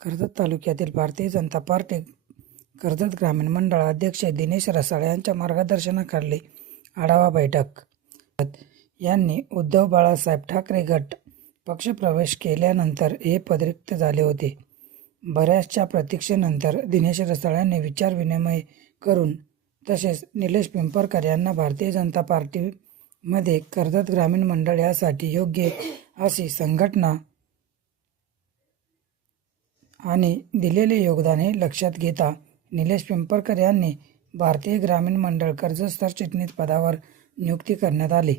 कर्जत तालुक्यातील भारतीय जनता पार्टी कर्जत ग्रामीण मंडळ अध्यक्ष दिनेश रसाळ यांच्या मार्गदर्शनाखाली आढावा बैठक. यांनी उद्धव बाळासाहेब ठाकरे गट पक्षप्रवेश केल्यानंतर हे पद रिक्त झाले होते. बऱ्याचशा प्रतीक्षेनंतर दिनेश रसाळ यांनी विचारविनिमय करून तसेच निलेश पिंपळकर यांना भारतीय जनता पार्टीमध्ये कर्जत ग्रामीण मंडळ यासाठी योग्य अशी संघटना आणि दिलेले योगदान हे लक्षात घेता निलेश पिंपळकर यांनी भारतीय ग्रामीण मंडळ कर्जत सरचिटणीस पदावर नियुक्ती करण्यात आली.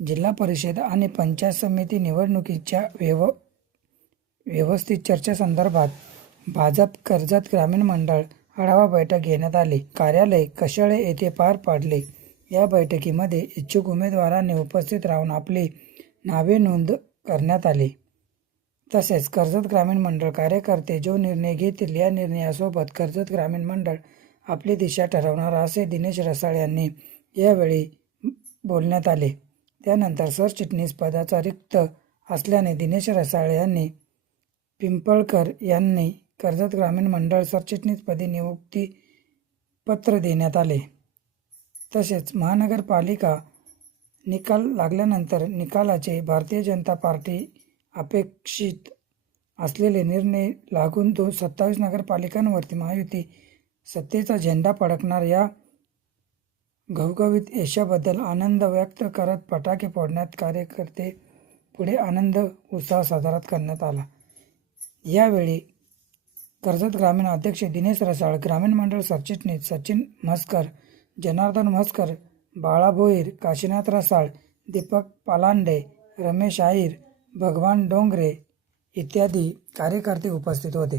जिल्हा परिषद आणि पंचायत समिती निवडणुकीच्या व्यवस्थित चर्चेसंदर्भात भाजप कर्जत ग्रामीण मंडळ आढावा बैठक घेण्यात आली. कार्यालय कशाळे येथे पार पडले. या बैठकीमध्ये इच्छुक उमेदवारांनी उपस्थित राहून आपली नावे नोंद करण्यात आली. तसेच कर्जत ग्रामीण मंडळ कार्यकर्ते जो निर्णय घेतील या निर्णयासोबत कर्जत ग्रामीण मंडळ आपली दिशा ठरवणार असे दिनेश रसाळ यांनी यावेळी बोलण्यात आले. त्यानंतर सरचिटणीस पदाचा रिक्त असल्याने दिनेश रसाळ यांनी पिंपळकर यांनी कर्जत ग्रामीण मंडळ सरचिटणीसपदी नियुक्ती पत्र देण्यात आले. तसेच महानगरपालिका निकाल लागल्यानंतर निकालाचे भारतीय जनता पार्टी अपेक्षित असलेले निर्णय लागून 27 नगरपालिकांवरती महायुती सत्तेचा झेंडा फडकणार या घवघवीत यशाबद्दल आनंद व्यक्त करत फटाके फोडण्यात कार्यकर्ते पुढे आनंद उत्साह साजरा करण्यात आला. यावेळी कर्जत ग्रामीण अध्यक्ष दिनेश रसाळ, ग्रामीण मंडळ सरचिटणीस सचिन म्हसकर, जनार्दन म्हसकर, बाळा भोईर, काशीनाथ रसाळ, दीपक पालांडे, रमेश आहीर, भगवान डोंगरे इत्यादी कार्यकर्ते उपस्थित होते.